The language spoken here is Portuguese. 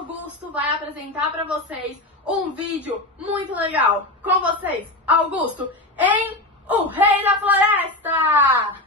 Augusto vai apresentar para vocês um vídeo muito legal. Com vocês, Augusto, em O Rei da Floresta!